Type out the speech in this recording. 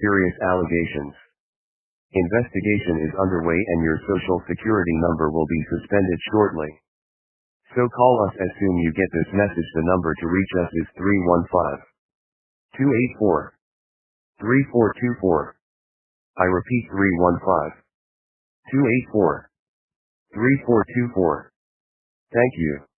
serious allegations. Investigation is underway and your social security number will be suspended shortly. So call us as soon you get this message. The number to reach us is 315-284-3424. I repeat 315-284-3424. Thank you.